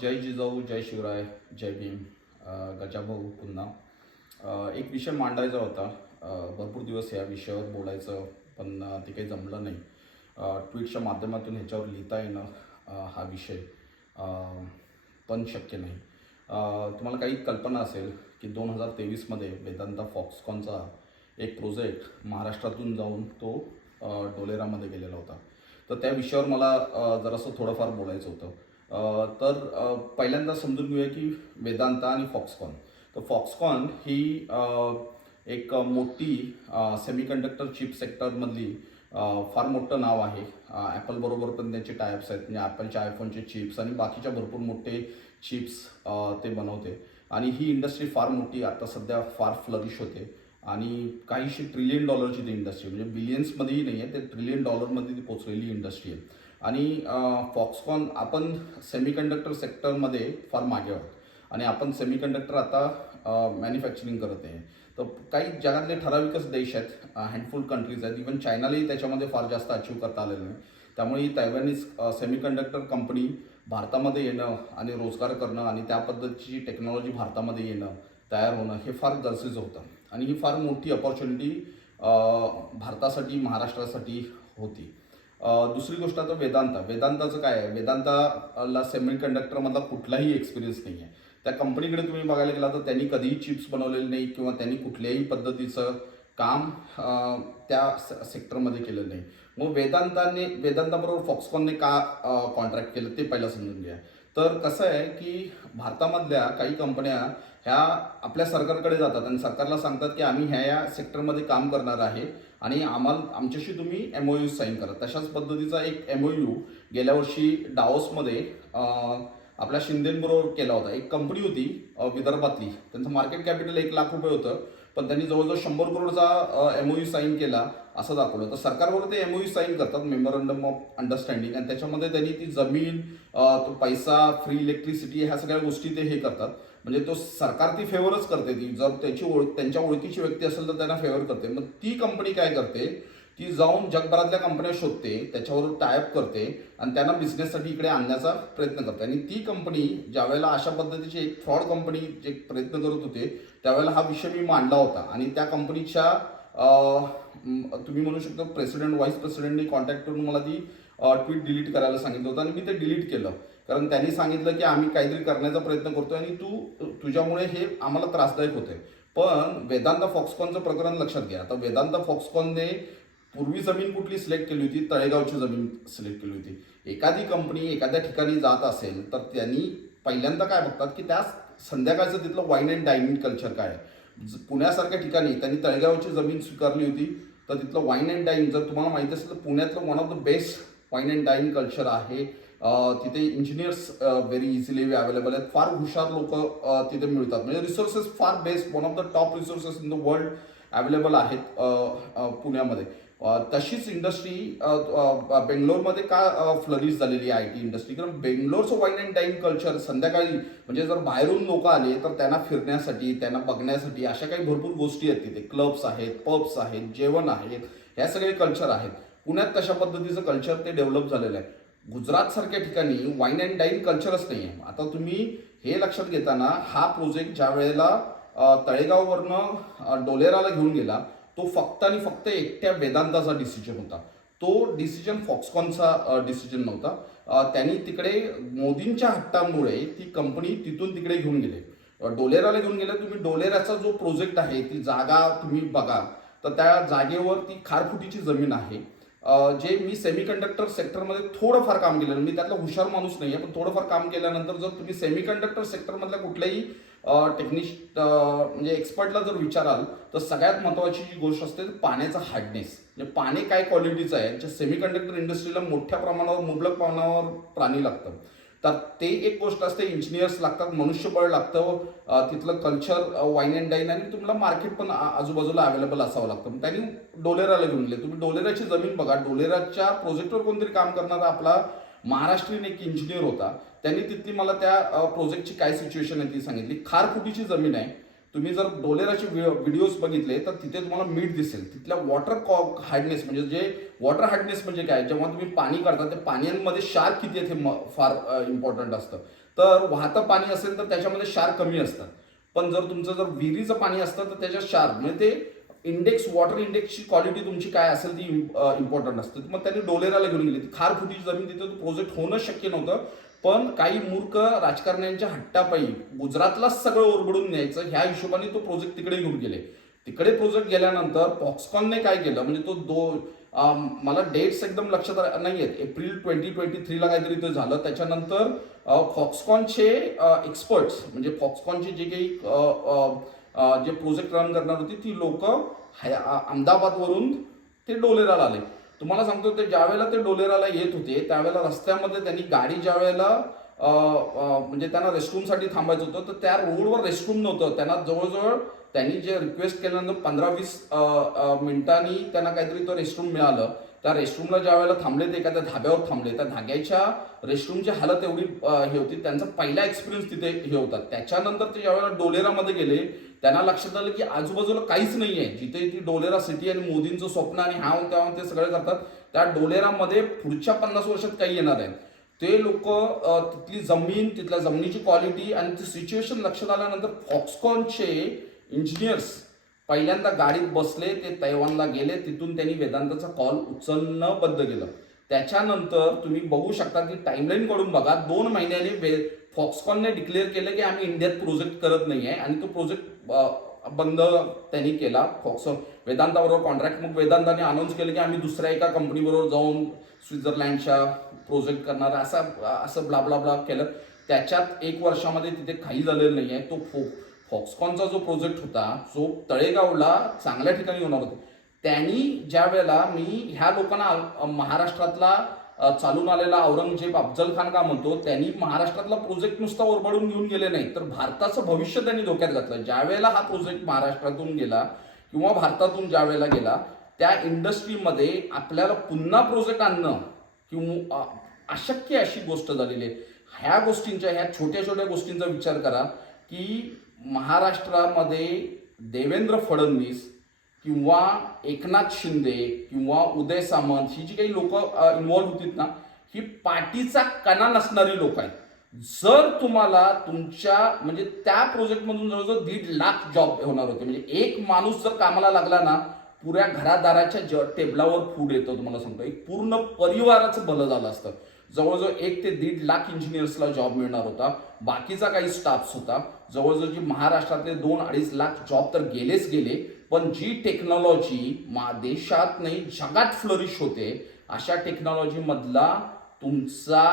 जय जिजाऊ, जय शिवराय, जय भीम. गजाभाऊ पुन्हा एक विषय मांडायचा होता. भरपूर दिवस या विषयावर बोलायचं पण ते काही जमलं नाही. ट्विटच्या माध्यमातून ह्याच्यावर लिहिता येणं हा विषय पण शक्य नाही. तुम्हाला काही कल्पना असेल की 2023मध्ये वेदांता फॉक्सकॉनचा एक प्रोजेक्ट महाराष्ट्रातून जाऊन तो डोलेरामध्ये गेलेला होता. तर त्या विषयावर मला जरासं थोडंफार बोलायचं होतं. पहिल्यांदा समजून घेऊया की वेदांता आणि फॉक्सकॉन. तर फॉक्सकॉन ही एक मोठी सेमीकंडक्टर चिप सेक्टरमधली फार मोठं नाव आहे. ॲपलबरोबर पण त्यांचे टायअप्स आहेत, म्हणजे ॲपलच्या आयफोनचे चिप्स आणि बाकीच्या भरपूर मोठे चिप्स ते बनवते. आणि ही इंडस्ट्री फार मोठी आता सध्या फार फ्लरिश होते आणि काहीशी $1 ट्रिलियन ती इंडस्ट्री, म्हणजे बिलियन्समध्येही नाही आहे, ते $1 ट्रिलियन ती पोचलेली इंडस्ट्री आहे. आणि फॉक्सकॉन आपण सेमीकंडक्टर सेक्टरमध्ये फार मागे आहोत आणि आपण सेमीकंडक्टर आता मॅन्युफॅक्चरिंग करत आहे. तर काही जगातले ठराविकच देश आहेत, हँडफुल कंट्रीज आहेत, इवन चायनालाही त्याच्यामध्ये फार जास्त अचीव करता आलेलं नाही. त्यामुळे ही तैवानीज सेमीकंडक्टर कंपनी भारतामध्ये येणं आणि रोजगार करणं आणि त्या पद्धतीची टेक्नॉलॉजी भारतामध्ये येणं, तयार होणं हे फार गरजेचं होतं. आणि ही फार मोठी अपॉर्च्युनिटी भारतासाठी, महाराष्ट्रासाठी होती. दुसरी गोष्ट आता वेदांताचं काय आहे, वेदांताला सेमीकंडक्टरमधला कुठलाही एक्सपिरियन्स नाही आहे. त्या कंपनीकडे तुम्ही बघायला गेला तर त्यांनी कधीही चिप्स बनवलेले नाही किंवा त्यांनी कुठल्याही पद्धतीचं काम त्या सेक्टरमध्ये केलं नाही. मग वेदांताबरोबर फॉक्सकॉनने का कॉन्ट्रॅक्ट केलं ते पहिला समजून घ्या. तर कसं आहे की भारतामधल्या काही कंपन्या ह्या आपल्या सरकारकडे जातात आणि सरकारला सांगतात की आम्ही ह्या सेक्टरमध्ये काम करणार आहे आणि आमच्याशी तुम्ही MOU साईन करा. तशाच पद्धतीचा एक MOU गेल्या वर्षी डाओसमध्ये आपल्या शिंदेबरोबर केला होता. एक कंपनी होती विदर्भातली, त्यांचं मार्केट कॅपिटल ₹1,00,000 होतं, पण त्यांनी जवळजवळ 100 करोडचा MOU साईन केला असं दाखवलं. तर सरकारबरोबर ते MOU साईन करतात, मेमोरंडम ऑफ अंडरस्टँडिंग, आणि त्याच्यामध्ये त्यांनी ती जमीन, तो पैसा, फ्री इलेक्ट्रिसिटी, ह्या सगळ्या गोष्टी ते हे करतात. म्हणजे तो सरकार ती फेवरच करते. ती जर त्यांच्या ओळखीची व्यक्ती असेल तर त्यांना फेवर करते. मग ती कंपनी काय करते, ती जाऊन जगभरातल्या कंपन्या शोधते, त्याच्यावर टायअप करते आणि त्यांना बिझनेससाठी इकडे आणण्याचा प्रयत्न करते. आणि ती कंपनी ज्यावेळेला अशा पद्धतीची एक फ्रॉड कंपनी जे प्रयत्न करत होते त्यावेळेला हा विषय मी मांडला होता. आणि त्या कंपनीच्या तुम्ही म्हणू शकता प्रेसिडेंट, व्हाईस प्रेसिडेंटनी कॉन्टॅक्ट करून मला ती ट्विट डिलीट करायला सांगितलं होतं आणि मी ते डिलीट केलं. कारण त्यांनी सांगितलं की आम्ही काहीतरी करण्याचा प्रयत्न करतोय आणि तुझ्यामुळे हे आम्हाला त्रासदायक होतंय. पण वेदांता फॉक्सकॉनचं प्रकरण लक्षात घ्या. आता वेदांता फॉक्सकॉनने पूर्वी जमीन कुठली सिलेक्ट केली होती, तळेगावची जमीन सिलेक्ट केली होती. एखादी कंपनी एखाद्या ठिकाणी जात असेल तर त्यांनी पहिल्यांदा काय बघतात की त्या संध्याकाळचं तिथलं वाईन अँड डायनिंग कल्चर काय आहे. पुण्यासारख्या ठिकाणी त्यांनी तळेगावची जमीन स्वीकारली होती, तर तिथलं वाईन अँड डाईन जर तुम्हाला माहिती असेल तर पुण्यातलं one of the best wine and dine culture आहे. तिथे इंजिनियर्स व्हेरी इझिली अवेलेबल आहेत, फार हुशार लोक तिथे मिळतात, म्हणजे रिसोर्सेस फार best, one of the top resources in the world available आहेत पुण्यामध्ये. तशीच इंडस्ट्री बेंगलोरमध्ये का फ्लरिश झालेली आहे IT इंडस्ट्री, कारण बेंगलोरचं वाईन अँड डाईन कल्चर संध्याकाळी, म्हणजे जर बाहेरून लोक आले तर त्यांना फिरण्यासाठी, त्यांना बघण्यासाठी अशा काही भरपूर गोष्टी आहेत. तिथे क्लब्स आहेत, पब्स आहेत, जेवण आहेत, ह्या सगळे कल्चर आहेत. पुण्यात तशा पद्धतीचं कल्चर ते डेव्हलप झालेलं आहे. गुजरातसारख्या ठिकाणी वाईन अँड डाईन कल्चरच नाही आहे. आता तुम्ही हे लक्षात घेताना हा प्रोजेक्ट ज्या वेळेला तळेगाववरनं डोलेराला घेऊन गेला तो फक्त आणि फक्त एकट्या वेदांताचा डिसिजन होता. तो डिसिजन फॉक्सकॉनचा डिसिजन नव्हता. त्यांनी तिकडे मोदींच्या हट्टांमुळे ती कंपनी तिथून तिकडे घेऊन गेले, डोलेराला घेऊन गेले. तुम्ही डोलेराचा जो प्रोजेक्ट आहे ती जागा तुम्ही बघा तर त्या जागेवर ती खारफुटीची जमीन आहे. जे मी सेमीकंडक्टर सेक्टरमध्ये थोडंफार काम केलं, मी त्यातला हुशार माणूस नाही आहे, पण थोडंफार काम केल्यानंतर जर तुम्ही सेमीकंडक्टर सेक्टरमधल्या कुठल्याही म्हणजे एक्सपर्टला जर विचाराल तर सगळ्यात महत्त्वाची जी गोष्ट असते पाण्याचा हार्डनेस, म्हणजे पाणी काय क्वालिटीचं आहे. ज्या सेमीकंडक्टर इंडस्ट्रीला मोठ्या प्रमाणावर, मुबलक प्रमाणावर पाणी लागतं, तर ते एक गोष्ट असते. इंजिनियर्स लागतात, मनुष्यबळ लागतं, तिथलं कल्चर, वाईन अँड डाईन, आणि तुम्हाला मार्केट पण आजूबाजूला अवेलेबल असावं लागतं. त्यांनी डोलेराला घेऊन गेले. तुम्ही डोलेराची जमीन बघा. डोलेराच्या प्रोजेक्टवर कोणतरी काम करणारा आपला महाराष्ट्रीयन एक इंजिनियर होता. त्यांनी तिथली मला त्या प्रोजेक्टची काय सिच्युएशन आहे ती सांगितली. खारफुटीची जमीन आहे, तुम्ही जर डोलेराचे व्हिडिओज बघितले तर तिथे तुम्हाला मीठ दिसेल. तिथल्या वॉटर हार्डनेस म्हणजे जे वॉटर हार्डनेस म्हणजे काय, जेव्हा तुम्ही पाणी काढता ते पाण्यामध्ये क्षार किती आहे ते फार इम्पॉर्टंट असतं. तर वाहतं पाणी असेल तर त्याच्यामध्ये क्षार कमी असतात, पण जर तुमचं जर विहिरीचं पाणी असतं तर त्याच्यात क्षार म्हणजे ते वॉटर इंडेक्सची क्वालिटी तुमची काय असेल ती इम्पॉर्टंट असते. मग त्यांनी डोलेराला घेऊन गेली. खार फुटीची जमीन, तिथे तो प्रोजेक्ट होणं शक्य नव्हतं. पण काही मूर्ख राजकारण्यांच्या हट्टापायी गुजरातलाच सगळं ओरबडून न्यायचं ह्या हिशोबाने तो प्रोजेक्ट तिकडे घेऊन गेले. तिकडे प्रोजेक्ट गेल्यानंतर फॉक्सकॉनने काय केलं म्हणजे मला डेट्स एकदम लक्षात नाही आहेत, एप्रिल 2023ला काहीतरी ते झालं. त्याच्यानंतर फॉक्सकॉनचे एक्सपर्ट्स म्हणजे फॉक्सकॉनचे जे काही जे प्रोजेक्ट रन करणार होती ती लोक अहमदाबादवरून ते डोलेराला आले. तुम्हाला सांगतो ते ज्यावेळेला ते डोलेराला येत होते त्यावेळेला रस्त्यामध्ये त्यांनी गाडी ज्यावेळेला म्हणजे त्यांना रेस्टरूमसाठी थांबायचं होतं तर त्या रोडवर रेस्टरूम नव्हतं. त्यांना जवळजवळ त्यांनी जे रिक्वेस्ट केल्यानंतर 15-20 मिनिटांनी त्यांना काहीतरी तो रेस्टरूम मिळालं. त्या रेस्टरूमला ज्या वेळेला थांबले ते एखाद्या धाब्यावर थांबले, त्या धाग्याच्या रेस्टरूमची हालत एवढी हे होती. त्यांचा पहिला एक्सपिरियन्स तिथे हे होता. त्याच्यानंतर ते ज्यावेळेला डोलेरामध्ये गेले त्यांना लक्षात आलं की आजूबाजूला काहीच नाही आहे. जिथे ती डोलेरा सिटी आणि मोदींचं स्वप्न आणि ह्याव त्याव ते सगळे करतात त्या डोलेरामध्ये पुढच्या 50 वर्षात काही येणार आहे. ते लोक तिथली जमीन, तिथल्या जमिनीची क्वालिटी आणि ती सिच्युएशन लक्षात आल्यानंतर फॉक्सकॉनचे इंजिनियर्स पहिल्यांदा गाडीत बसले, ते तैवानला गेले. तिथून त्यांनी वेदांताचा कॉल उचलणं बंद केलं. त्याच्यानंतर तुम्ही बघू शकता की टाइमलाईन कडून बघा, 2 महिन्याने फॉक्सकॉनने डिक्लेअर केलं की आम्ही इंडियात प्रोजेक्ट करत नाही आहे आणि तो प्रोजेक्ट बंद त्यांनी केला. वेदांताबरोबर कॉन्ट्रॅक्ट. मग वेदांताने अनाऊन्स केलं की आम्ही दुसऱ्या एका कंपनीबरोबर जाऊन स्वित्झर्लंडच्या प्रोजेक्ट करणार, असं ब्ला ब्ला ब्ला केलं. त्याच्यात 1 वर्षामध्ये तिथे काही झालेलं नाही आहे. तो फॉक्सकॉनचा जो प्रोजेक्ट होता जो तळेगावला चांगल्या ठिकाणी होणार होता, त्यांनी ज्या वेळेला मी ह्या लोकांना महाराष्ट्रातला चालून आलेला औरंगजेब अफजल खान का म्हणतो, त्यांनी महाराष्ट्रातला प्रोजेक्ट नुसता ओरबाडून घेऊन गेले नाही तर भारताचं भविष्य त्यांनी धोक्यात घातलं. ज्या वेळेला हा प्रोजेक्ट महाराष्ट्रातून गेला किंवा भारतातून ज्या वेळेला गेला त्या इंडस्ट्रीमध्ये आपल्याला पुन्हा प्रोजेक्ट आणणं किंवा अशक्य अशी गोष्ट झालेली आहे. ह्या गोष्टींच्या, ह्या छोट्या छोट्या गोष्टींचा विचार करा की महाराष्ट्रामध्ये देवेंद्र फडणवीस किंवा एकनाथ शिंदे किंवा उदय सामंत ही जी काही लोक इन्व्हॉल्व्ह होतीत ना, ही पाठीचा कणा नसणारी लोक आहेत. जर तुम्हाला तुमच्या म्हणजे त्या प्रोजेक्टमधून जवळजवळ 1.5 लाख जॉब होणार होते. म्हणजे एक माणूस जर कामाला लागला ना, पुऱ्या घरादाराच्या टेबलावर फूड येतं. तुम्हाला सांगतो एक पूर्ण परिवाराचं भलं झालं असतं. जवळजवळ 1 ते 1.5 लाख इंजिनियर्सला जॉब मिळणार होता. बाकीचा काही स्टाफ्स होता. जवळजवळ जी महाराष्ट्रातले 2-2.5 लाख जॉब तर गेलेच गेले, पण जी टेक्नॉलॉजी देशात नाही जगात फ्लरिश होते अशा टेक्नॉलॉजी मधला तुमचा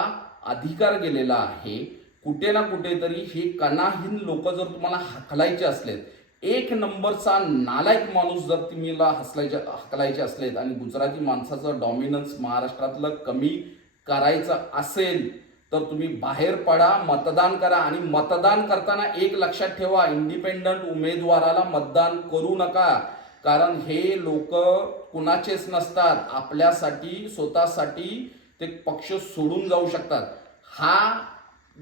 अधिकार गेलेला आहे. कुठे ना कुठेतरी हे कणाहीन लोक जर तुम्हाला हकलायचे असलेत, 1 नंबरचा नालायक माणूस जर तुम्हाला हकलायचे असलेत आणि गुजराती माणसाचं डॉमिनन्स महाराष्ट्रातलं कमी करायचं असेल तर तुम्ही बाहेर पडा, मतदान करा. आणि मतदान करताना एक लक्षात ठेवा, इंडिपेंडंट उमेदवाराला मतदान करू नका. कारण हे लोक कुणाचेच नसतात. आपल्यासाठी स्वतःसाठी ते पक्ष सोडून जाऊ शकतात. हा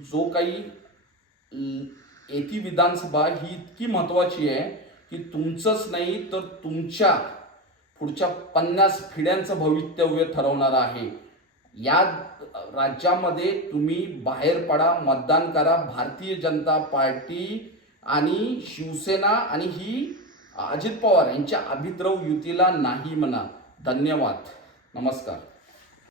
जो काही येती विधानसभा ही इतकी महत्वाची आहे की तुमचंच नाही तर तुमच्या पुढच्या 50 पिढ्यांचं भवितव्य ठरवणार आहे. या राज्यामध्ये तुम्ही बाहेर पडा, मतदान करा. भारतीय जनता पार्टी आणि शिवसेना आणि ही अजित पवार यांच्या अभिद्रव युतीला नाही म्हणा. धन्यवाद. नमस्कार.